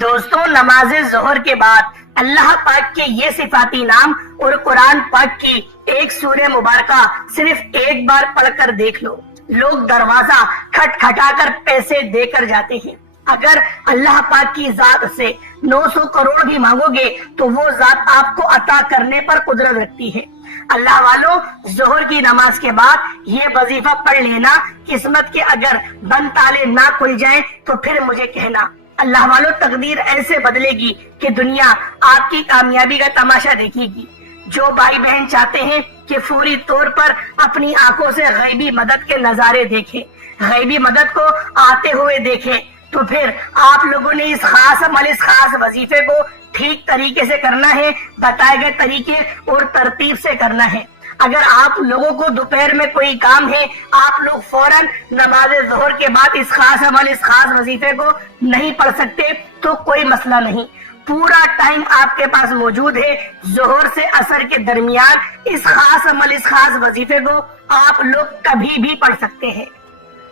دوستوں، نماز ظہر کے بعد اللہ پاک کے یہ صفاتی نام اور قرآن پاک کی ایک سورہ مبارکہ صرف ایک بار پڑھ کر دیکھ لو۔ لوگ دروازہ کھٹکھٹا کر پیسے دے کر جاتے ہیں۔ اگر اللہ پاک کی ذات سے 900 کروڑ بھی مانگو گے تو وہ ذات آپ کو عطا کرنے پر قدرت رکھتی ہے۔ اللہ والوں، ظہر کی نماز کے بعد یہ وظیفہ پڑھ لینا، قسمت کے اگر بند تالے نہ کھل جائیں تو پھر مجھے کہنا۔ اللہ والوں، تقدیر ایسے بدلے گی کہ دنیا آپ کی کامیابی کا تماشا دیکھے گی۔ جو بھائی بہن چاہتے ہیں کہ فوری طور پر اپنی آنکھوں سے غیبی مدد کے نظارے دیکھیں، غیبی مدد کو آتے ہوئے دیکھیں، تو پھر آپ لوگوں نے اس خاص عمل، اس خاص وظیفے کو ٹھیک طریقے سے کرنا ہے، بتائے گئے طریقے اور ترتیب سے کرنا ہے۔ اگر آپ لوگوں کو دوپہر میں کوئی کام ہے، آپ لوگ فوراً نماز ظہر کے بعد اس خاص عمل، اس خاص وظیفے کو نہیں پڑھ سکتے تو کوئی مسئلہ نہیں، پورا ٹائم آپ کے پاس موجود ہے۔ ظہر سے عصر کے درمیان اس خاص عمل، اس خاص وظیفے کو آپ لوگ کبھی بھی پڑھ سکتے ہیں۔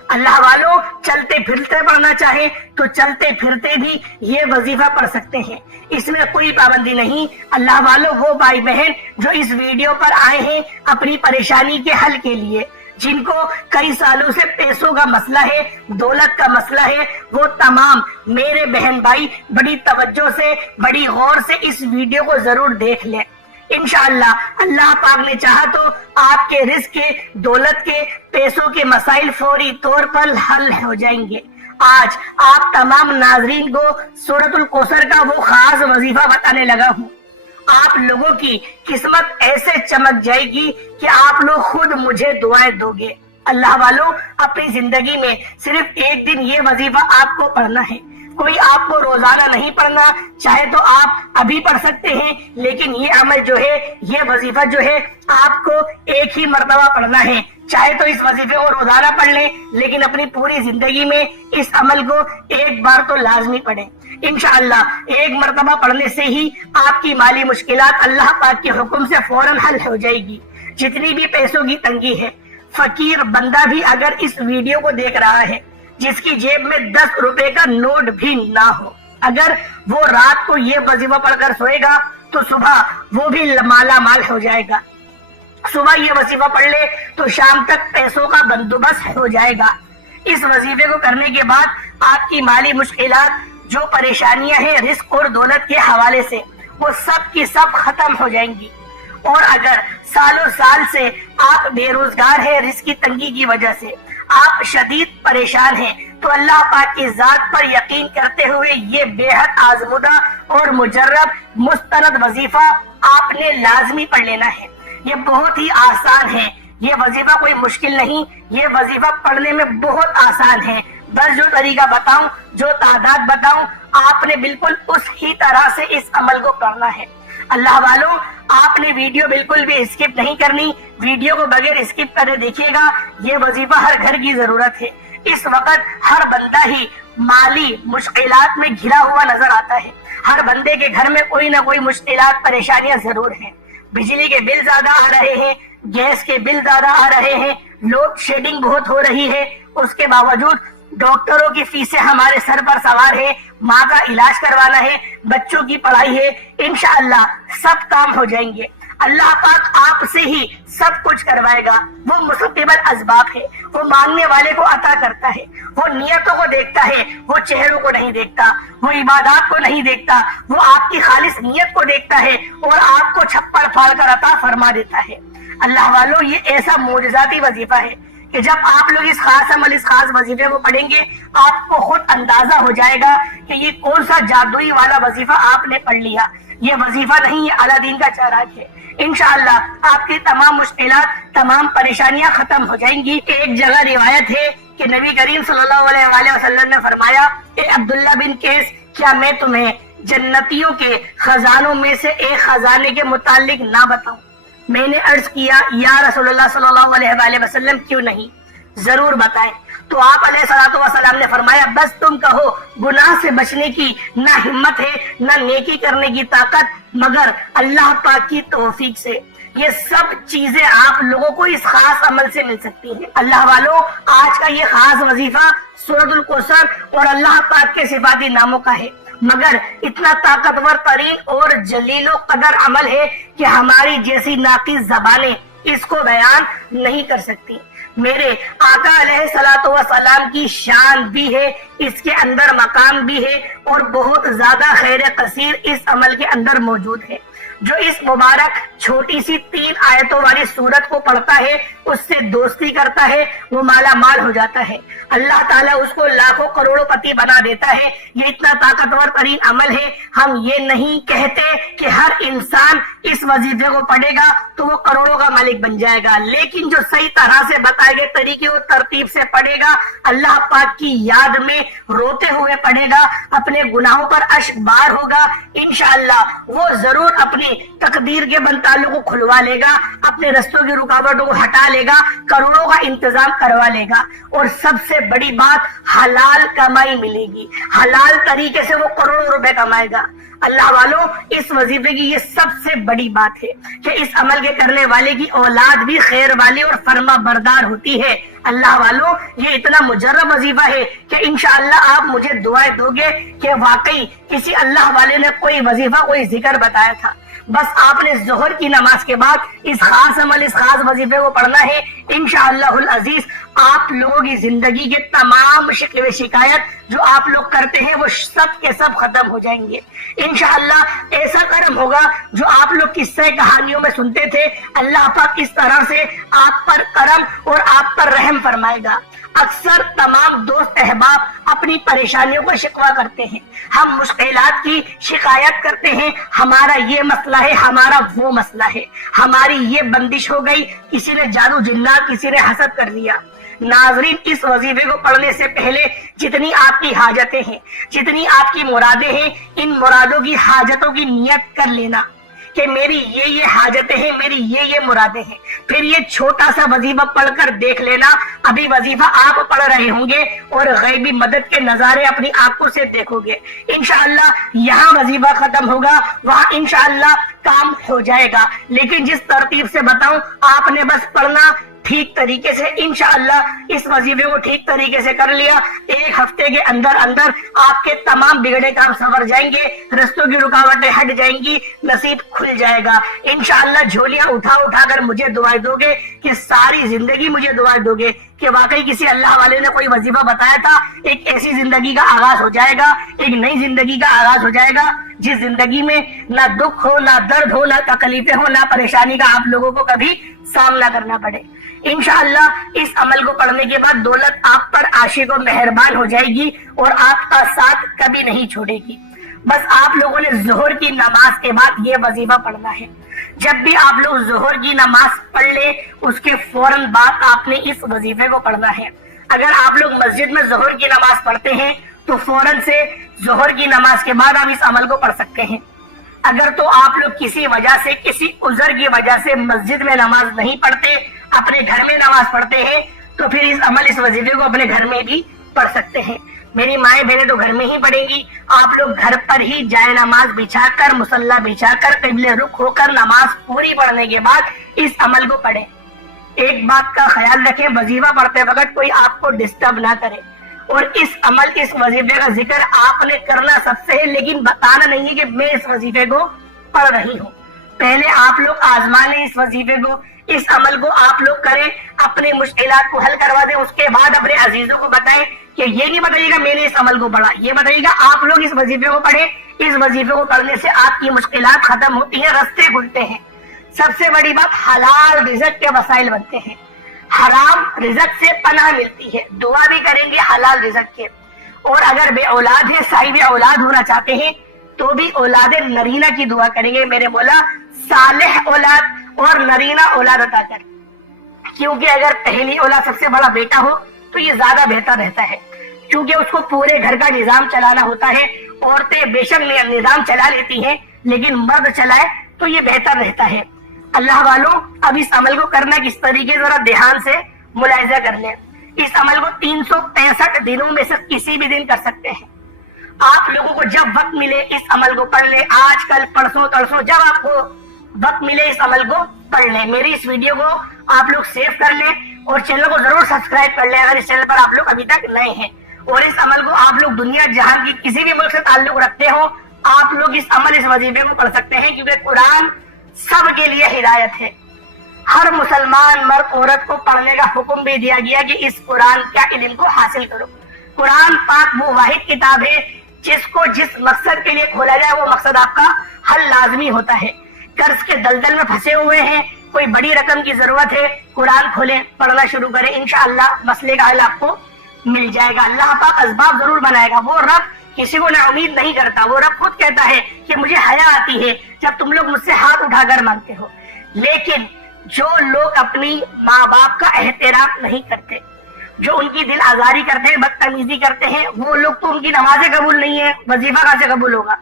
اللہ والوں، چلتے پھرتے پڑھنا چاہے تو چلتے پھرتے بھی یہ وظیفہ پڑھ سکتے ہیں، اس میں کوئی پابندی نہیں۔ اللہ والوں، وہ بھائی بہن جو اس ویڈیو پر آئے ہیں اپنی پریشانی کے حل کے لیے، جن کو کئی سالوں سے پیسوں کا مسئلہ ہے، دولت کا مسئلہ ہے، وہ تمام میرے بہن بھائی بڑی توجہ سے، بڑی غور سے اس ویڈیو کو ضرور دیکھ لیں۔ انشاءاللہ اللہ پاک نے چاہا تو آپ کے رزق کے، دولت کے، پیسوں کے مسائل فوری طور پر حل ہو جائیں گے۔ آج آپ تمام ناظرین کو سورۃ الکوثر کا وہ خاص وظیفہ بتانے لگا ہوں۔ آپ لوگوں کی قسمت ایسے چمک جائے گی کہ آپ لوگ خود مجھے دعائیں دو گے۔ اللہ والوں، اپنی زندگی میں صرف ایک دن یہ وظیفہ آپ کو پڑھنا ہے۔ کوئی آپ کو روزانہ نہیں پڑھنا، چاہے تو آپ ابھی پڑھ سکتے ہیں، لیکن یہ عمل جو ہے، یہ وظیفہ جو ہے، آپ کو ایک ہی مرتبہ پڑھنا ہے۔ چاہے تو اس وظیفے کو روزانہ پڑھ لیں، لیکن اپنی پوری زندگی میں اس عمل کو ایک بار تو لازمی پڑھیں۔ انشاءاللہ ایک مرتبہ پڑھنے سے ہی آپ کی مالی مشکلات اللہ پاک کے حکم سے فوراً حل ہو جائے گی۔ جتنی بھی پیسوں کی تنگی ہے، فقیر بندہ بھی اگر اس ویڈیو کو دیکھ رہا ہے، جس کی جیب میں 10 روپے کا نوٹ بھی نہ ہو، اگر وہ رات کو یہ وظیفہ پڑھ کر سوئے گا تو صبح وہ بھی مالا مال ہو جائے گا۔ صبح یہ وظیفہ پڑھ لے تو شام تک پیسوں کا بندوبست ہو جائے گا۔ اس وظیفے کو کرنے کے بعد آپ کی مالی مشکلات، جو پریشانیاں ہیں رزق اور دولت کے حوالے سے، وہ سب کی سب ختم ہو جائیں گی۔ اور اگر سالوں سال سے آپ بے روزگار ہیں رزق کی تنگی کی وجہ سے، آپ شدید پریشان ہیں، تو اللہ پاک کی ذات پر یقین کرتے ہوئے یہ بے حد آزمودہ اور مجرب مستند وظیفہ آپ نے لازمی پڑھ لینا ہے۔ یہ بہت ہی آسان ہے، یہ وظیفہ کوئی مشکل نہیں، یہ وظیفہ پڑھنے میں بہت آسان ہے۔ بس جو طریقہ بتاؤں، جو تعداد بتاؤں، آپ نے بالکل اس ہی طرح سے اس عمل کو کرنا ہے۔ اللہ والوں، آپ نے ویڈیو بالکل بھی اسکپ نہیں کرنی، ویڈیو کو بغیر اسکپ کرے دیکھیے گا۔ یہ وظیفہ ہر گھر کی ضرورت ہے۔ اس وقت ہر بندہ ہی مالی مشکلات میں گھرا ہوا نظر آتا ہے۔ ہر بندے کے گھر میں کوئی نہ کوئی مشکلات، پریشانیاں ضرور ہیں۔ بجلی کے بل زیادہ آ رہے ہیں، گیس کے بل زیادہ آ رہے ہیں، لوڈ شیڈنگ بہت ہو رہی ہے، اس کے باوجود ڈاکٹروں کی فیسیں ہمارے سر پر سوار ہے، ماں کا علاج کروانا ہے، بچوں کی پڑھائی ہے۔ انشاءاللہ سب کام ہو جائیں گے۔ اللہ پاک آپ سے ہی سب کچھ کروائے گا۔ وہ مسبب الاسباب ہے، وہ مانگنے والے کو عطا کرتا ہے، وہ نیتوں کو دیکھتا ہے، وہ چہروں کو نہیں دیکھتا، وہ عبادات کو نہیں دیکھتا، وہ آپ کی خالص نیت کو دیکھتا ہے اور آپ کو چھپڑ پھاڑ کر عطا فرما دیتا ہے۔ اللہ والوں، یہ ایسا معجزاتی وظیفہ ہے کہ جب آپ لوگ اس خاص عمل، اس خاص وظیفے کو پڑھیں گے، آپ کو خود اندازہ ہو جائے گا کہ یہ کون سا جادوئی والا وظیفہ آپ نے پڑھ لیا۔ یہ وظیفہ نہیں، یہ الادین کا چراغ ہے۔ انشاءاللہ آپ کی تمام مشکلات، تمام پریشانیاں ختم ہو جائیں گی۔ ایک جگہ روایت ہے کہ نبی کریم صلی اللہ علیہ وسلم نے فرمایا، اے عبداللہ بن قیس، کیا میں تمہیں جنتیوں کے خزانوں میں سے ایک خزانے کے متعلق نہ بتاؤں؟ میں نے عرض کیا، یا رسول اللہ صلی اللہ علیہ وسلم، کیوں نہیں، ضرور بتائیں۔ تو آپ علیہ الصلوۃ والسلام نے فرمایا، بس تم کہو، گناہ سے بچنے کی نہ ہمت ہے، نہ نیکی کرنے کی طاقت، مگر اللہ پاک کی توفیق سے۔ یہ سب چیزیں آپ لوگوں کو اس خاص عمل سے مل سکتی ہیں۔ اللہ والوں، آج کا یہ خاص وظیفہ سورۃ الکوثر اور اللہ پاک کے صفاتی ناموں کا ہے۔ مگر اتنا طاقتور ترین اور جلیل و قدر عمل ہے کہ ہماری جیسی ناقص زبانیں اس کو بیان نہیں کر سکتی۔ میرے آقا علیہ الصلوۃ والسلام کی شان بھی ہے، اس کے اندر مقام بھی ہے، اور بہت زیادہ خیر کثیر اس عمل کے اندر موجود ہے۔ جو اس مبارک چھوٹی سی 3 آیتوں والی سورت کو پڑھتا ہے، اس سے دوستی کرتا ہے، وہ مالا مال ہو جاتا ہے، اللہ تعالیٰ اس کو لاکھوں کروڑوں پتی بنا دیتا ہے۔ یہ اتنا طاقتور ترین عمل ہے۔ ہم یہ نہیں کہتے کہ ہر انسان اس وظیفے کو پڑھے گا تو وہ کروڑوں کا مالک بن جائے گا، لیکن جو صحیح طرح سے بتائے گئے طریقے اور ترتیب سے پڑھے گا، اللہ پاک کی یاد میں روتے ہوئے پڑھے گا، اپنے گناہوں پر اشک بار ہوگا، انشاءاللہ وہ ضرور اپنی تقدیر کے بنتالوں کو کھلوا لے گا، اپنے رستوں کی رکاوٹوں کو ہٹا لے گا، کروڑوں کا انتظام کروا لے گا، اور سب سے بڑی بات حلال کمائی ملے گی، حلال طریقے سے وہ کروڑوں روپے کمائے گا۔ اللہ والوں، اس وظیفے کی یہ سب سے بڑی بات ہے کہ اس عمل کے کرنے والے کی اولاد بھی خیر والی اور فرما بردار ہوتی ہے۔ اللہ والوں، یہ اتنا مجرب وظیفہ ہے کہ انشاءاللہ آپ مجھے دعائیں دو گے کہ واقعی کسی اللہ والے نے کوئی وظیفہ، کوئی ذکر بتایا تھا۔ بس آپ نے ظہر کی نماز کے بعد اس خاص عمل، اس خاص وظیفے کو پڑھنا ہے۔ انشاءاللہ العزیز آپ لوگوں کی زندگی کے تمام شکوے شکایت جو آپ لوگ کرتے ہیں وہ سب کے سب ختم ہو جائیں گے۔ انشاءاللہ ایسا کرم ہوگا جو آپ لوگ قصے کہانیوں میں سنتے تھے، اللہ پاک اس طرح سے آپ پر کرم اور آپ پر رحم فرمائے گا۔ اکثر تمام دوست احباب اپنی پریشانیوں کو شکوہ کرتے ہیں، ہم مشکلات کی شکایت کرتے ہیں، ہمارا یہ مسئلہ ہے، ہمارا وہ مسئلہ ہے، ہماری یہ بندش ہو گئی، کسی نے جادو جنات، کسی نے حسد کر لیا۔ ناظرین، اس وظیفے کو پڑھنے سے پہلے جتنی آپ کی حاجتیں ہیں، جتنی آپ کی مرادیں ہیں، ان مرادوں کی حاجتوں کی نیت کر لینا کہ میری یہ حاجتیں ہیں، میری یہ مرادیں ہیں۔ پھر یہ چھوٹا سا وظیفہ پڑھ کر دیکھ لینا، ابھی وظیفہ آپ پڑھ رہے ہوں گے اور غیبی مدد کے نظارے اپنی آنکھوں سے دیکھو گے۔ انشاءاللہ یہاں وظیفہ ختم ہوگا، وہاں انشاءاللہ کام ہو جائے گا، لیکن جس ترتیب سے بتاؤں آپ نے بس پڑھنا ٹھیک طریقے سے۔ انشاءاللہ اس وظیفے کو ٹھیک طریقے سے کر لیا، 1 ہفتے کے اندر آپ کے تمام بگڑے کام سنور جائیں گے، رستوں کی رکاوٹیں ہٹ جائیں گی، نصیب کھل جائے گا۔ انشاءاللہ جھولیاں اٹھا کر مجھے دعائیں دو گے کہ ساری زندگی مجھے دعائیں دو گے کہ واقعی کسی اللہ والے نے کوئی وظیفہ بتایا تھا، ایک ایسی زندگی کا آغاز ہو جائے گا، ایک نئی زندگی کا آغاز ہو جائے گا جس زندگی میں نہ دکھ ہو، نہ درد ہو، نہ تکلیفیں ہو، نہ پریشانی کا آپ لوگوں کو کبھی سامنا کرنا پڑے۔ انشاءاللہ اس عمل کو پڑھنے کے بعد دولت آپ پر عاشق و مہربان ہو جائے گی اور آپ کا ساتھ کبھی نہیں چھوڑے گی۔ بس آپ لوگوں نے ظہر کی نماز کے بعد یہ وظیفہ پڑھنا ہے۔ جب بھی آپ لوگ ظہر کی نماز پڑھ لیں، اس کے فوراً بعد آپ نے اس وظیفے کو پڑھنا ہے۔ اگر آپ لوگ مسجد میں ظہر کی نماز پڑھتے ہیں تو فوراً سے ظہر کی نماز کے بعد آپ اس عمل کو پڑھ سکتے ہیں۔ اگر تو آپ لوگ کسی وجہ سے، کسی عذر کی وجہ سے مسجد میں نماز نہیں پڑھتے، اپنے گھر میں نماز پڑھتے ہیں، تو پھر اس وظیفے کو اپنے گھر میں بھی پڑھ سکتے ہیں۔ میری مائیں بہنیں تو گھر میں ہی پڑھیں گی، آپ لوگ گھر پر ہی جائے نماز بچھا کر، مصلی بچھا کر، قبلہ رخ ہو کر نماز پوری پڑھنے کے بعد اس عمل کو پڑھیں۔ ایک بات کا خیال رکھیں، وظیفہ پڑھتے وقت کوئی آپ کو ڈسٹرب نہ کرے، اور اس وظیفے کا ذکر آپ نے کرنا سب سے ہے، لیکن بتانا نہیں ہے کہ میں اس وظیفے کو پڑھ رہی ہوں۔ پہلے آپ لوگ آزما لیں اس وظیفے کو، اس عمل کو آپ لوگ کریں، اپنے مشکلات کو حل کروا دیں، اس کے بعد اپنے عزیزوں کو بتائیں کہ یہ نہیں بتائیے گا میں نے اس عمل کو پڑھا، یہ بتائیے گا آپ لوگ اس وظیفے کو پڑھیں۔ اس وظیفے کو پڑھنے سے آپ کی مشکلات ختم ہوتی ہیں، رستے کھلتے ہیں۔ سب سے بڑی بات، حلال رزق کے وسائل بنتے ہیں، حرام رزق سے پناہ ملتی ہے۔ دعا بھی کریں گے حلال رزق کے، اور اگر بے اولاد ہے، صاحب اولاد ہونا چاہتے ہیں تو بھی اولاد نرینہ کی دعا کریں گے، میرے مولا صالح اولاد اور نرینہ اولاد عطا کر، کیونکہ اگر پہلی اولاد سب سے بڑا بیٹا ہو تو یہ زیادہ بہتر رہتا ہے، کیونکہ اس کو پورے گھر کا نظام چلانا ہوتا ہے۔ عورتیں بے شک نظام چلا لیتی ہیں، لیکن مرد چلائے تو یہ بہتر رہتا ہے۔ اللہ والوں، اب اس عمل کو کرنا کس طریقے ذرا دھیان سے ملاحظہ کر لیں۔ اس عمل کو 365 دنوں میں سے کسی بھی دن کر سکتے ہیں۔ آپ لوگوں کو جب وقت ملے اس عمل کو پڑھ لیں، آج کل پرسوں ترسوں، جب آپ کو وقت ملے اس عمل کو پڑھ لیں۔ میری اس ویڈیو کو آپ لوگ سیو کر لیں اور چینل کو ضرور سبسکرائب کر لیں اگر اس چینل پر آپ لوگ ابھی تک نئے ہیں، اور اس عمل کو آپ لوگ دنیا جہان کی کسی بھی ملک سے تعلق رکھتے ہو، آپ لوگ اس وظیفے کو پڑھ سکتے ہیں، کیونکہ قرآن سب کے لیے ہدایت ہے۔ ہر مسلمان مرد عورت کو پڑھنے کا حکم بھی دیا گیا کہ اس قرآن کا علم کو حاصل کرو۔ قرآن پاک وہ واحد کتاب ہے جس کو جس مقصد کے لیے کھولا جائے وہ مقصد آپ کا حل لازمی ہوتا ہے۔ قرض کے دلدل میں پھنسے ہوئے ہیں، کوئی بڑی رقم کی ضرورت ہے، قرآن کھولیں، پڑھنا شروع کریں، انشاءاللہ مسئلے کا حل آپ کو مل جائے گا۔ اللہ پاک اسباب ضرور بنائے گا۔ وہ رب کسی کو نا امید نہیں کرتا، وہ رب خود کہتا ہے کہ مجھے حیا آتی ہے جب تم لوگ مجھ سے ہاتھ اٹھا کر مانگتے ہو۔ لیکن جو لوگ اپنی ماں باپ کا احترام نہیں کرتے، جو ان کی دل آزاری کرتے ہیں، بدتمیزی کرتے ہیں، وہ لوگ تو ان کی نمازیں قبول نہیں ہے، وظیفہ کہاں سے قبول ہوگا؟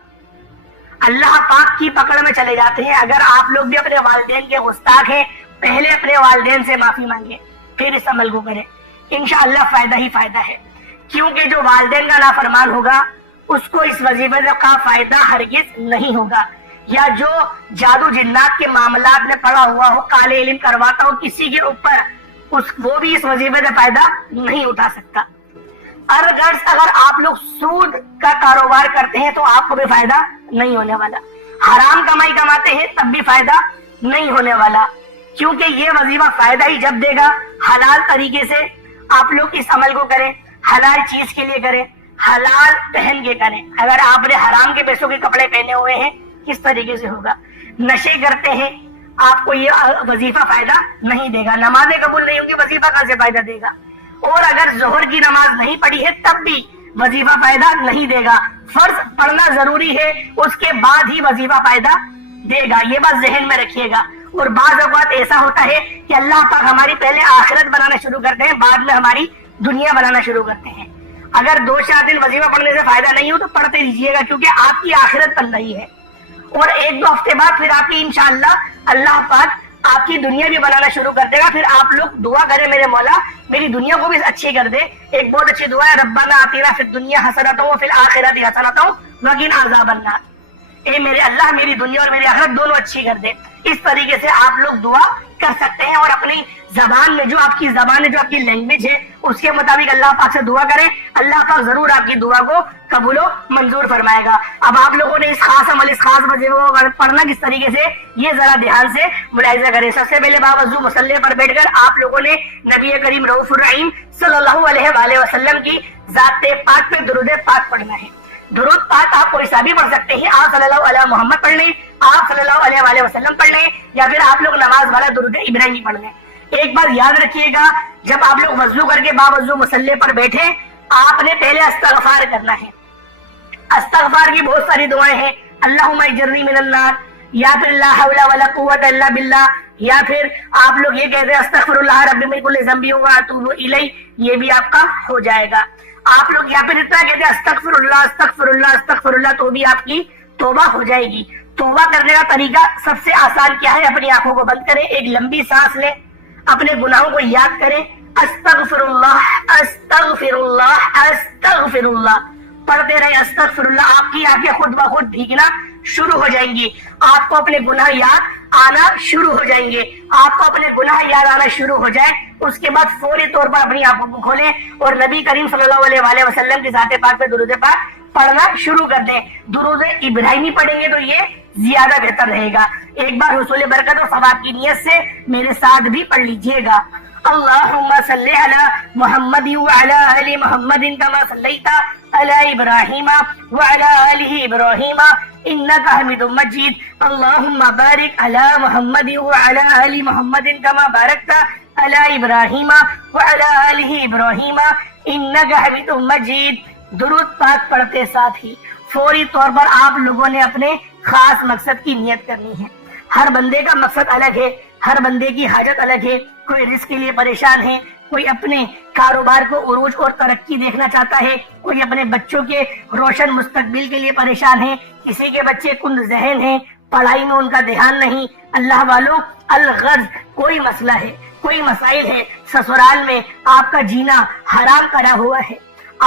اللہ پاک کی پکڑ میں چلے جاتے ہیں۔ اگر آپ لوگ بھی اپنے والدین کے گستاخ ہیں، پہلے اپنے والدین سے معافی مانگیں، پھر اس عمل کو کریں، انشاءاللہ فائدہ ہی فائدہ ہے۔ کیونکہ جو والدین کا نافرمان ہوگا اس کو اس وظیفے کا فائدہ ہرگز نہیں ہوگا۔ یا جو جادو جنات کے معاملات میں پڑا ہوا ہو، کالے علم کرواتا ہو کسی کے اوپر، وہ بھی اس وظیفے سے فائدہ نہیں اٹھا سکتا۔ اگر آپ لوگ سود کا کاروبار کرتے ہیں تو آپ کو بھی فائدہ نہیں ہونے والا، حرام کمائی کماتے ہیں تب بھی فائدہ نہیں ہونے والا، کیونکہ یہ وظیفہ فائدہ ہی جب دے گا حلال طریقے سے آپ لوگ اس عمل کو کریں، حلال چیز کے لیے کریں، حلال پہن کے کریں۔ اگر آپ نے حرام کے پیسوں کے کپڑے پہنے ہوئے ہیں کس طریقے سے ہوگا؟ نشے کرتے ہیں، آپ کو یہ وظیفہ فائدہ نہیں دے گا، نمازیں قبول نہیں ہوں گی، وظیفہ کہاں سے فائدہ دے گا؟ اور اگر ظہر کی نماز نہیں پڑھی ہے تب بھی وظیفہ فائدہ نہیں دے گا۔ فرض پڑھنا ضروری ہے، اس کے بعد ہی وظیفہ فائدہ دے گا، یہ بات ذہن میں رکھیے گا۔ اور بعض اوقات ایسا ہوتا ہے کہ اللہ پاک ہماری پہلے آخرت بنانا شروع کرتے ہیں، بعد میں ہماری دنیا بنانا شروع کرتے ہیں۔ اگر 2-4 دن وظیفہ پڑھنے سے فائدہ نہیں ہو تو پڑھتے رہیے گا، کیونکہ آپ کی آخرت بن رہی ہے، اور 1-2 ہفتے بعد پھر آپ کی انشاءاللہ اللہ پاک آپ کی دنیا بھی بنانا شروع کر دے گا۔ پھر آپ لوگ دعا کریں، میرے مولا میری دنیا کو بھی اچھی کر دے۔ ایک بہت اچھی دعا ہے، ربنا آتنا فی الدنیا حسنۃ وفی الآخرۃ حسنۃ وقنا عذاب النار۔ اے میرے اللہ میری دنیا اور میری آخرت دونوں اچھی کر دے۔ اس طریقے سے آپ لوگ دعا کر سکتے ہیں، اور اپنی زبان میں جو آپ کی زبان ہے، جو آپ کی لینگویج ہے، اس کے مطابق اللہ پاک سے دعا کریں، اللہ پاک ضرور آپ کی دعا کو قبول و منظور فرمائے گا۔ اب آپ لوگوں نے اس خاص عمل، اس خاص وظیفے کو پڑھنا کس طریقے سے، یہ ذرا دھیان سے ملاحظہ کریں۔ سب سے پہلے باوضو مصلی پر بیٹھ کر آپ لوگوں نے نبی کریم رؤوف الرحیم صلی اللہ علیہ وآلہ وسلم کی ذات پاک پہ درود پاک پڑھنا ہے۔ درود پاک آپ کوئی سا بھی پڑھ سکتے ہیں، آپ صلی اللہ علیہ محمد پڑھ لیں، آپ صلی اللہ علیہ وآلہ وسلم پڑھ لیں، یا پھر آپ لوگ نماز والا درود ابراہیمی پڑھ لیں۔ ایک بات یاد رکھیے گا، جب آپ لوگ وضو کر کے باوضو مصلی پر بیٹھے، آپ نے پہلے استغفار کرنا ہے۔ استغفار کی بہت ساری دعائیں ہیں، اللہم اجرنی من النار، یا پھر لا حول ولا قوت الا باللہ، یا پھر آپ لوگ یہ کہتے ہیں استغفر اللہ ربی من کل ذنب واتوب الیہ، یہ بھی آپ کا ہو جائے گا۔ آپ لوگ یا پھر اتنا کہتے ہیں استغفر اللہ استغفر اللہ استغفر اللہ، تو بھی آپ کی توبہ ہو جائے گی۔ توبہ کرنے کا طریقہ سب سے آسان کیا ہے؟ اپنی آنکھوں کو بند کریں، ایک لمبی سانس لیں، اپنے گناہوں کو یاد کریں، استغفر اللہ استغفر اللہ استغفر اللہ پڑھتے رہے، استغفر اللہ۔ آپ کی آنکھیں خود بخود بھیگنا شروع ہو جائیں گی، آپ کو اپنے گناہ یاد آنا شروع ہو جائیں گے۔ آپ کو اپنے گناہ یاد آنا شروع ہو جائے، اس کے بعد فوری طور پر اپنی آنکھوں کو کھولیں اور نبی کریم صلی اللہ علیہ وآلہ وسلم کی ذات پاک پہ درود پاک پڑھنا شروع کر دیں۔ درود ابراہیمی پڑھیں گے تو یہ زیادہ بہتر رہے گا۔ ایک بار حصول برکت اور ثواب کی نیت سے میرے ساتھ بھی پڑھ لیجئے گا۔ اللہم صلی علی محمد وعلی آل محمد کما صلیت علی ابراہیم وعلی آل ابراہیم انک حمید مجید۔ اللہم بارک علی محمد وعلی آل محمد کما بارکت علی ابراہیم وعلی آل ابراہیم انک حمید مجید۔ درود پاک پڑھتے ساتھ ہی فوری طور پر آپ لوگوں نے اپنے خاص مقصد کی نیت کرنی ہے۔ ہر بندے کا مقصد الگ ہے، ہر بندے کی حاجت الگ ہے۔ کوئی رزق کے لیے پریشان ہے، کوئی اپنے کاروبار کو عروج اور ترقی دیکھنا چاہتا ہے، کوئی اپنے بچوں کے روشن مستقبل کے لیے پریشان ہے، کسی کے بچے کند ذہن ہیں، پڑھائی میں ان کا دھیان نہیں۔ اللہ والوں، الغرض کوئی مسئلہ ہے، کوئی مسائل ہے، سسرال میں آپ کا جینا حرام کرا ہوا ہے،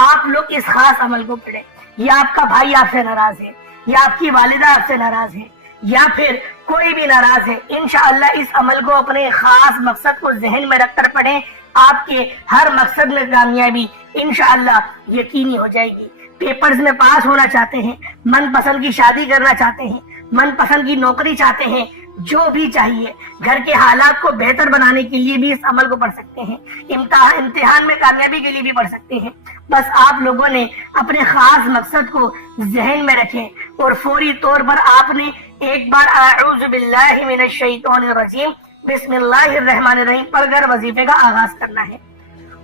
آپ لوگ اس خاص عمل کو پڑھیں۔ یا آپ کا بھائی آپ سے ناراض ہے، یا آپ کی والدہ آپ سے ناراض ہے، یا پھر کوئی بھی ناراض ہے، انشاءاللہ اس عمل کو اپنے خاص مقصد کو ذہن میں رکھ کر پڑھیں۔ آپ کے ہر مقصد میں کامیابی انشاءاللہ یقینی ہو جائے گی۔ پیپرز میں پاس ہونا چاہتے ہیں، من پسند کی شادی کرنا چاہتے ہیں، من پسند کی نوکری چاہتے ہیں، جو بھی چاہیے، گھر کے حالات کو بہتر بنانے کے لیے بھی اس عمل کو پڑھ سکتے ہیں، امتحان میں کامیابی کے لیے بھی پڑھ سکتے ہیں۔ بس آپ لوگوں نے اپنے خاص مقصد کو ذہن میں رکھیں اور فوری طور پر آپ نے ایک بار اعوذ باللہ من الشیطان الرجیم بسم اللہ الرحمن الرحیم پڑھ کر وظیفے کا آغاز کرنا ہے،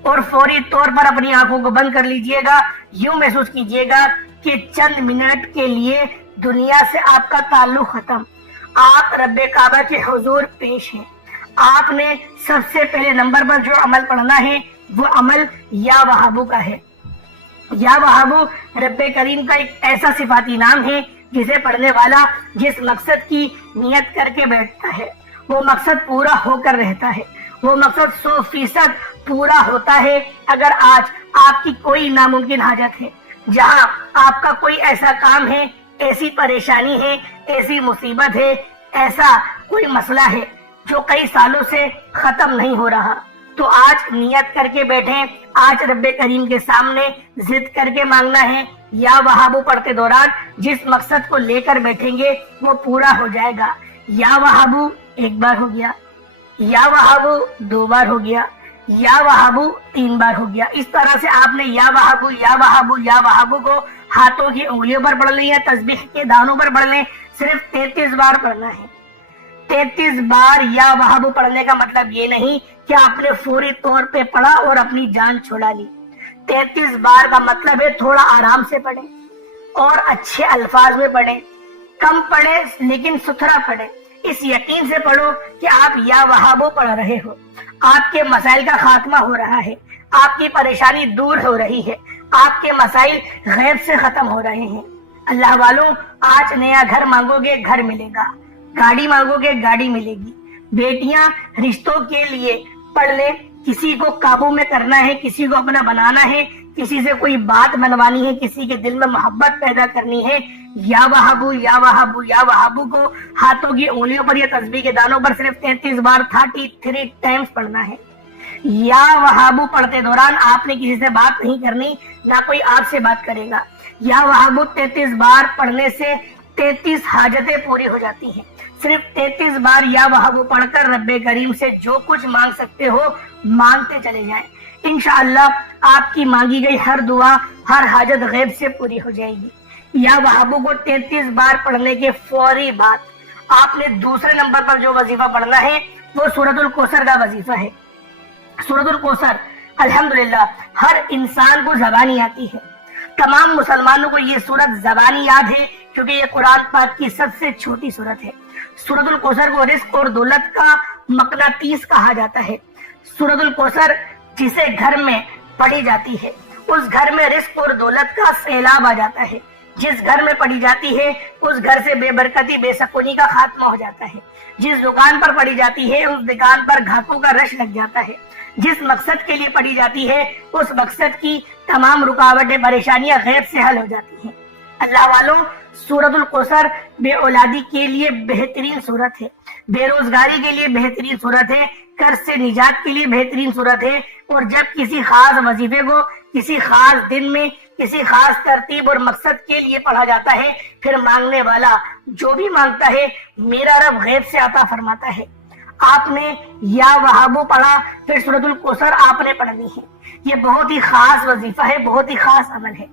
اور فوری طور پر اپنی آنکھوں کو بند کر لیجئے گا۔ یوں محسوس کیجئے گا کہ چند منٹ کے لیے دنیا سے آپ کا تعلق ختم، آپ رب کعبہ کے حضور پیش ہیں۔ آپ نے سب سے پہلے نمبر پر جو عمل پڑھنا ہے وہ عمل یا وہابو کا ہے۔ یا وہابو رب کریم کا ایک ایسا صفاتی نام ہے جسے پڑھنے والا جس مقصد کی نیت کر کے بیٹھتا ہے وہ مقصد پورا ہو کر رہتا ہے، وہ مقصد 100% پورا ہوتا ہے۔ اگر آج آپ کی کوئی ناممکن حاجت ہے، جہاں آپ کا کوئی ایسا کام ہے، ایسی پریشانی ہے، ایسی مصیبت ہے، ایسا کوئی مسئلہ ہے جو کئی سالوں سے ختم نہیں ہو رہا، تو آج نیت کر کے بیٹھیں، آج رب کریم کے سامنے ضد کر کے مانگنا ہے۔ یا وہابو پڑھتے دوران جس مقصد کو لے کر بیٹھیں گے وہ پورا ہو جائے گا۔ یا وہابو ایک بار ہو گیا، یا وہابو 2 بار ہو گیا، یا وہابو 3 بار ہو گیا۔ اس طرح سے آپ نے یا وہابو یا وہابو یا وہابو کو ہاتھوں کی انگلیوں پر پڑھ لیں یا تسبیح کے دانوں پر پڑھ لیں، صرف 33 بار پڑھنا ہے۔ 33 بار یا وہابو پڑھنے کا مطلب یہ نہیں کہ آپ نے فوری طور پہ پڑھا اور اپنی جان چھڑا لی۔ 33 بار کا مطلب ہے تھوڑا آرام سے پڑھیں اور اچھے الفاظ میں پڑھیں، کم پڑھیں لیکن ستھرا پڑھیں۔ اس یقین سے پڑھو کہ آپ یا وہابو پڑھ رہے ہو، آپ کے مسائل کا خاتمہ ہو رہا ہے، آپ کی پریشانی دور ہو رہی ہے، آپ کے مسائل غیب سے ختم ہو رہے ہیں۔ اللہ والوں، آج نیا گھر مانگو گے گھر ملے گا، گاڑی مانگو گے گاڑی ملے گی۔ بیٹیاں رشتوں کے لیے پڑھ لیں، کسی کو قابو میں کرنا ہے، کسی کو اپنا بنانا ہے، کسی سے کوئی بات منوانی ہے، کسی کے دل میں محبت پیدا کرنی ہے، یا وہابو یا وہابو یا وہابو کو ہاتھوں کی انگلیوں پر یا تسبیح کے دانوں پر صرف 33 بار 33 ٹائمز پڑھنا ہے۔ یا وہابو پڑھتے دوران آپ نے کسی سے بات نہیں کرنی، نہ کوئی آپ سے بات کرے گا۔ یا وہابو 33 بار پڑھنے سے 33 حاجتیں پوری ہو جاتی ہیں۔ صرف 33 بار یا وہابو پڑھ کر رب کریم سے جو کچھ مانگ سکتے ہو مانگتے چلے جائیں، انشاءاللہ آپ کی مانگی گئی ہر دعا، ہر حاجت غیب سے پوری ہو جائے گی۔ یا وہابو کو 33 بار پڑھنے کے فوری بعد آپ نے دوسرے نمبر پر جو وظیفہ پڑھنا ہے وہ سورۃ الکوثر کا وظیفہ ہے۔ سورۃ الکوثر الحمدللہ ہر انسان کو زبانی آتی ہے، تمام مسلمانوں کو یہ سورت زبانی یاد ہے کیونکہ یہ قرآن پاک کی سب سے چھوٹی سورت ہے۔ سورۃ الکوثر کو رزق اور دولت کا مقناطیس کہا جاتا ہے۔ سورۃ الکوثر جسے گھر میں پڑھی جاتی ہے اس گھر میں رزق اور دولت کا سیلاب آ جاتا ہے۔ جس گھر میں پڑھی جاتی ہے اس گھر سے بے برکتی بے سکونی کا خاتمہ ہو جاتا ہے۔ جس دکان پر پڑھی جاتی ہے اس دکان پر گھاٹوں کا رش لگ جاتا ہے۔ جس مقصد کے لیے پڑھی جاتی ہے اس مقصد کی تمام رکاوٹیں پریشانیاں غیب سے حل ہو جاتی ہیں۔ اللہ والوں، سورۃ الکوثر بے اولادی کے لیے بہترین سورت ہے، بے روزگاری کے لیے بہترین سورت ہے، قرض سے نجات کے لیے بہترین سورت ہے۔ اور جب کسی خاص وظیفے کو کسی خاص دن میں کسی خاص ترتیب اور مقصد کے لیے پڑھا جاتا ہے، پھر مانگنے والا جو بھی مانگتا ہے میرا رب غیب سے عطا فرماتا ہے۔ آپ نے یا وہابو پڑھا، پھر سورۃ الکوثر آپ نے پڑھنی ہے۔ یہ بہت ہی خاص وظیفہ ہے، بہت ہی خاص عمل ہے۔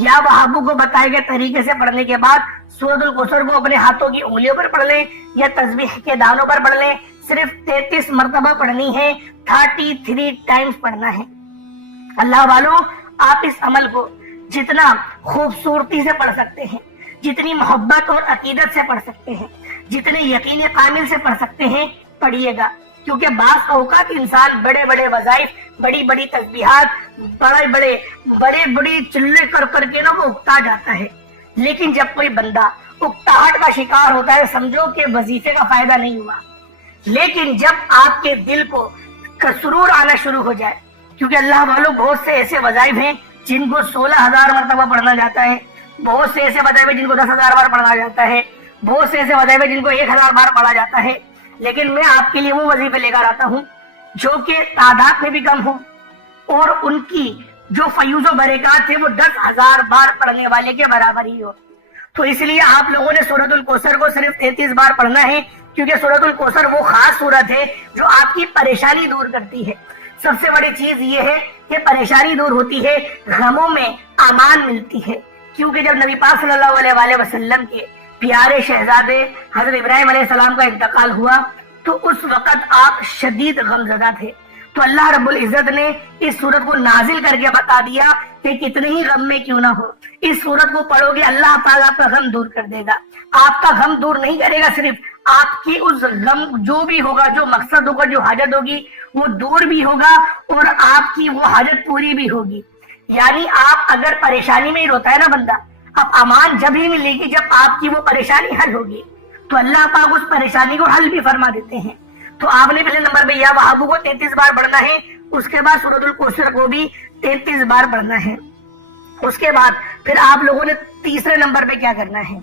یا وہابو کو بتائے گئے طریقے سے پڑھنے کے بعد سورۃ الکوثر کو اپنے ہاتھوں کی انگلیوں پر پڑھ لیں یا تسبیح کے دانوں پر پڑھ لیں، صرف 33 مرتبہ پڑھنی ہے، 33 ٹائمز پڑھنا ہے۔ اللہ والوں، آپ اس عمل کو جتنا خوبصورتی سے پڑھ سکتے ہیں، جتنی محبت اور عقیدت سے پڑھ سکتے ہیں، جتنے یقین کامل سے پڑھ سکتے ہیں پڑھیے گا، کیونکہ بعض اوقات انسان بڑے بڑے وظائف، بڑی بڑی تسبیحات، بڑی چلے کر کے نا وہ اکتا جاتا ہے۔ لیکن جب کوئی بندہ اکتاہٹ کا شکار ہوتا ہے سمجھو کہ وظیفے کا فائدہ نہیں ہوا۔ لیکن جب آپ کے دل کو سرور آنا شروع ہو جائے، کیونکہ اللہ والوں بہت سے ایسے وظائف ہیں جن کو 16,000 مرتبہ پڑھنا جاتا ہے، بہت سے ایسے وظائف ہیں جن کو 10,000 بار پڑھنا جاتا ہے، بہت سے ایسے وظائف ہیں جن کو 1,000 بار پڑھا جاتا ہے۔ لیکن میں آپ کے لیے وہ وظیفے لے کر آتا ہوں جو کہ تعداد میں بھی کم ہو اور ان کی جو فیوز و برکات ہے وہ 10,000 بار پڑھنے والے کے برابر ہی ہو. تو اس لیے آپ لوگوں نے سورۃ الکوثر کو صرف 33 بار پڑھنا ہے، کیونکہ سورۃ الکوثر وہ خاص سورت ہے جو آپ کی پریشانی دور کرتی ہے. سب سے بڑی چیز یہ ہے کہ پریشانی دور ہوتی ہے، غموں میں امان ملتی ہے. کیونکہ جب نبی پاک صلی اللہ علیہ وآلہ وسلم کے پیارے شہزادے حضرت ابراہیم علیہ السلام کا انتقال ہوا تو اس وقت آپ شدید غمزدہ تھے. تو اللہ رب العزت نے اس سورت کو نازل کر کے بتا دیا کہ کتنے ہی غم میں کیوں نہ ہو، اس سورت کو پڑھو گے اللہ پاک آپ کا غم دور کر دے گا. آپ کا غم دور نہیں کرے گا، صرف آپ کی اس غم جو بھی ہوگا، جو مقصد ہوگا، جو حاجت ہوگی وہ دور بھی ہوگا اور آپ کی وہ حاجت پوری بھی ہوگی. یعنی آپ اگر پریشانی میں ہی روتا ہے نا بندہ، اب امان جب ہی ملے گی جب آپ کی وہ پریشانی حل ہوگی. تو اللہ پاک اس پریشانی کو حل بھی فرما دیتے ہیں. تو آپ نے پہلے نمبر پہ یا وہابو کو 33 بار پڑھنا ہے، اس کے بعد سورۃ الکوثر کو بھی 33 بار پڑھنا ہے. اس کے بعد پھر آپ لوگوں نے تیسرے نمبر پہ کیا کرنا ہے،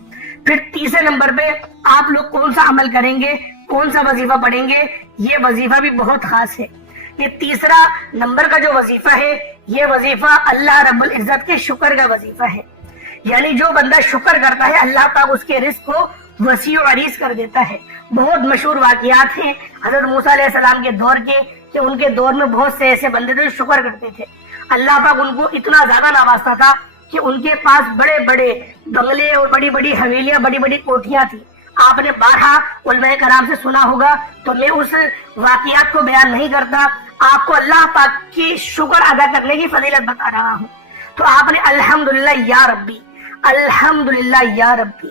پھر تیسرے نمبر پہ آپ لوگ کون سا عمل کریں گے، کون سا وظیفہ پڑھیں گے. یہ وظیفہ بھی بہت خاص ہے. یہ تیسرا نمبر کا جو وظیفہ ہے یہ وظیفہ اللہ رب العزت کے شکر کا وظیفہ ہے. یعنی جو بندہ شکر کرتا ہے اللہ پاک اس کے رزق کو وسیع و عریض کر دیتا ہے. بہت مشہور واقعات ہیں حضرت موسیٰ علیہ السلام کے دور کے، کہ ان کے دور میں بہت سے ایسے بندے تھے جو شکر کرتے تھے. اللہ پاک ان کو اتنا زیادہ نوازتا تھا کہ ان کے پاس بڑے بڑے بنگلے اور بڑی بڑی حویلیاں، بڑی بڑی کوٹھیاں تھیں. آپ نے بارہا علماء کرام سے سنا ہوگا، تو میں اس واقعات کو بیان نہیں کرتا، آپ کو اللہ پاک کی شکر ادا کرنے کی فضیلت بتا رہا ہوں. تو آپ نے الحمدللہ یا ربی، الحمدللہ یا ربی،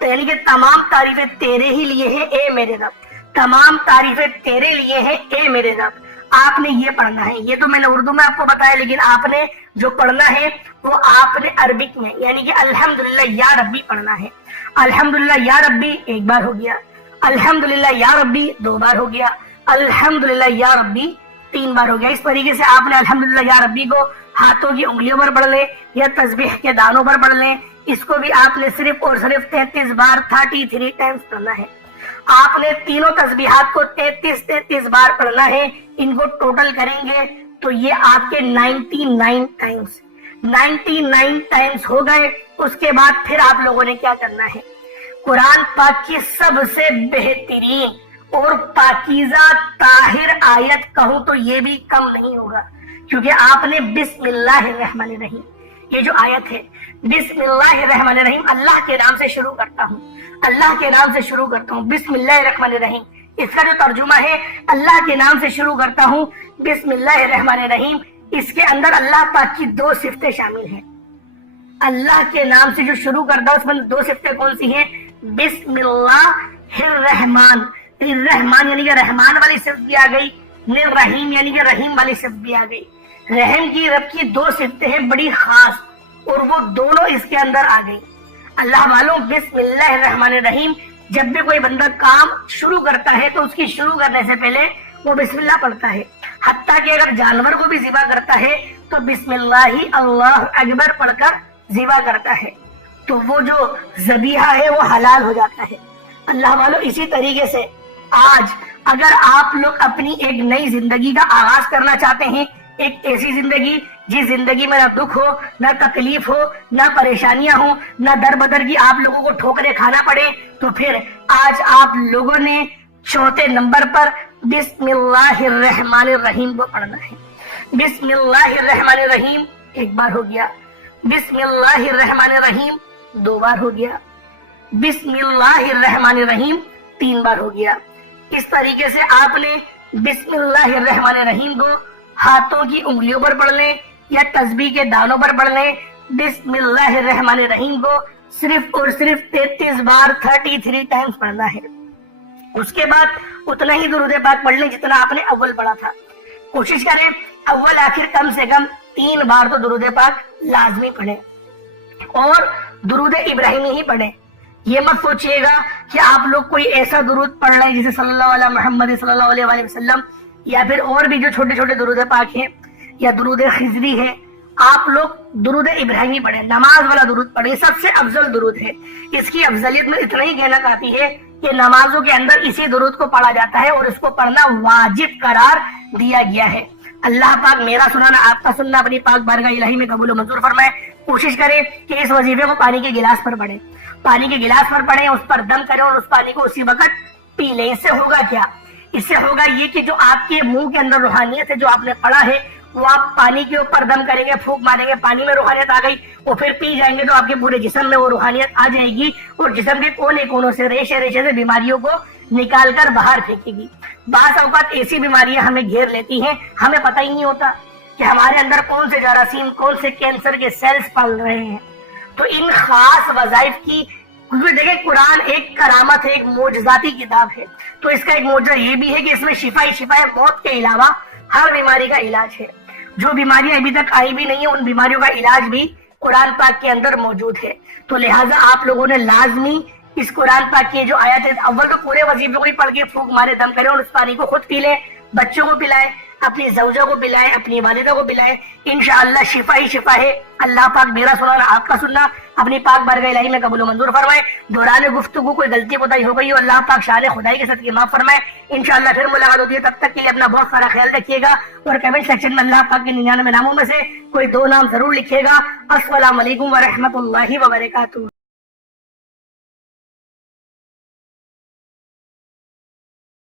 یعنی کہ تمام تعریفیں تیرے ہی لیے ہیں اے میرے رب، تمام تعریفیں تیرے لیے ہیں اے میرے رب. آپ نے یہ پڑھنا ہے. یہ تو میں نے اردو میں آپ کو بتایا، لیکن آپ نے جو پڑھنا ہے وہ آپ نے عربک میں، یعنی کہ الحمدللہ یا ربی پڑھنا ہے. الحمدللہ یا ربی ایک بار ہو گیا، الحمدللہ یا ربی 2 بار ہو گیا، الحمدللہ یا ربی 3 بار ہو گیا. اس طریقے سے آپ نے الحمدللہ یا ربی کو ہاتھوں کی انگلیوں پر پڑھ لیں یا تسبیح کے دانوں پر پڑھ لیں. اس کو بھی آپ نے صرف اور صرف 33 بار 33 ٹائمز پڑھنا ہے. آپ نے تینوں تسبیحات کو 33 بار پڑھنا ہے. ان کو ٹوٹل کریں گے تو یہ آپ کے 99 ٹائمز ہو گئے. اس کے بعد پھر آپ لوگوں نے کیا کرنا ہے، قرآن پاک کی سب سے بہترین اور پاکیزہ طاہر آیت کہوں تو یہ بھی کم نہیں ہوگا، کیونکہ آپ نے بسم اللہ الرحمن الرحیم، یہ جو آیت ہے بسم اللہ الرحمن الرحیم، اللہ کے نام سے شروع کرتا ہوں، اللہ کے نام سے شروع کرتا ہوں، بسم اللہ الرحمن الرحیم. اس کا جو ترجمہ ہے اللہ کے نام سے شروع کرتا ہوں بسم اللہ الرحمن الرحیم. اس کے اندر اللہ پاک کی 2 صفتیں شامل ہیں. اللہ کے نام سے جو شروع کرتا ہے اس میں 2 صفتیں کون سی ہیں؟ بسم اللہ الرحمن، الرحمن یعنی کہ رحمان والی صفت بھی آ گئی، الرحیم یعنی کہ رحیم والی صفت بھی آ گئی. رحم کی رب کی 2 صفتیں ہیں بڑی خاص، اور وہ دونوں اس کے اندر آ گئی. اللہ والوں بسم اللہ الرحمن الرحیم، جب بھی کوئی بندہ کام شروع کرتا ہے تو اس کی شروع کرنے سے پہلے وہ بسم اللہ پڑھتا ہے. حتیٰ کہ اگر جانور کو بھی ذبح کرتا ہے تو بسم اللہ اللہ اکبر پڑھ کر ذبح کرتا ہے، تو وہ جو ذبیحہ ہے وہ حلال ہو جاتا ہے. اللہ والوں اسی طریقے سے آج اگر آپ لوگ اپنی ایک نئی زندگی کا آغاز کرنا چاہتے ہیں، ایک ایسی زندگی جس زندگی میں نہ دکھ ہو، نہ تکلیف ہو، نہ پریشانیاں ہوں، نہ در بدر کی آپ لوگوں کو ٹھوکریں کھانا پڑے، تو پھر آج آپ لوگوں نے 4تھے نمبر پر بسم اللہ الرحمن الرحیم کو پڑھنا ہے. بسم اللہ الرحمن الرحیم ایک بار ہو گیا، بسم اللہ الرحمن الرحیم 2 بار ہو گیا، بسم اللہ الرحمن الرحیم 3 بار ہو گیا. اس طریقے سے آپ نے بسم اللہ الرحمن الرحیم کو ہاتھوں کی انگلیوں پر پڑھ لیں یا تسبیح کے دانوں پر پڑھ لیں. بسم اللہ الرحمن الرحیم کو صرف اور صرف 33 بار 33 ٹائمز پڑھنا ہے. اس کے بعد اتنا ہی درود پاک پڑھ لیں جتنا آپ نے اول پڑھا تھا. کوشش کریں اول آخر کم سے کم 3 بار تو درود پاک لازمی پڑھیں، اور درود ابراہیمی ہی پڑھیں. یہ مت سوچئے گا کہ آپ لوگ کوئی ایسا درود پڑھ رہے ہیں جیسے صلی اللہ علیہ محمد صلی اللہ علیہ وآلہ وسلم، یا پھر اور بھی جو چھوٹے چھوٹے درود پاک ہیں یا درود خضری ہے. آپ لوگ درود ابراہیمی پڑھیں، نماز والا درود پڑھیں، سب سے افضل درود ہے. اس کی افضلیت میں اتنا ہی کہنا کافی ہے کہ نمازوں کے اندر اسی درود کو پڑھا جاتا ہے اور اس کو پڑھنا واجب قرار دیا گیا ہے۔ اللہ پاک میرا سنانا آپ کا سننا اپنی پاک بارگاہ الہی میں قبول و منظور فرمائے۔ کوشش کریں کہ اس وظیفے کو پانی کے گلاس پر پڑھیں، پانی کے گلاس پر پڑھیں، اس پر دم کریں اور اس پانی کو اسی وقت پی لیں۔ اس سے ہوگا کیا؟ اس سے ہوگا یہ کہ جو آپ کے منہ کے اندر روحانیت ہے جو آپ نے پڑھا ہے وہ آپ پانی کے اوپر دم کریں گے، پھونک ماریں گے، پانی میں روحانیت آ گئی، اور پھر پی جائیں گے تو آپ کے پورے جسم میں وہ روحانیت آ جائے گی اور جسم کے کونے کونوں سے ریشے ریشے سے بیماریوں کو نکال کر باہر پھینکے گی۔ بعض اوقات ایسی بیماریاں ہمیں گھیر لیتی ہیں، ہمیں پتہ ہی نہیں ہوتا کہ ہمارے اندر کون سے جراثیم، کون سے کینسر کے سیلز پل رہے ہیں۔ تو ان خاص وظائف کی دیکھیں، قرآن ایک کرامت ہے، ایک معجزاتی کتاب ہے، تو اس کا ایک معجزہ یہ بھی ہے کہ اس میں شفا موت کے علاوہ ہر بیماری کا علاج ہے۔ جو بیماریاں ابھی تک آئی بھی نہیں ہیں ان بیماریوں کا علاج بھی قرآن پاک کے اندر موجود ہے۔ تو لہٰذا آپ لوگوں نے لازمی اس قرآن پاک کی جو آیت ہے، اول تو پورے وظیفے کو ہی پڑھ کے پھونک مارے، دم کریں اور اس پانی کو خود پی لیں، بچوں کو پلائیں، اپنی زوجہ کو پلائیں، اپنی والدہ کو پلائیں، انشاءاللہ شفا ہی شفا ہے۔ اللہ پاک میرا سننا آپ کا سننا اپنی پاک بارگاہ الہی میں قبول و منظور فرمائے۔ دوران گفتگو کوئی غلطی کوتاہی ہو گئی ہو اللہ پاک شان خدائی کے صدقے معاف فرمائے۔ انشاءاللہ پھر ملاقات ہوتی ہے، تب تک کے لیے اپنا بہت سارا خیال رکھیے گا اور کمنٹ سیکشن میں اللہ پاک کے 99 ناموں میں سے کوئی 2 نام ضرور لکھیے گا۔ السلام علیکم ورحمۃ اللہ وبرکاتہ۔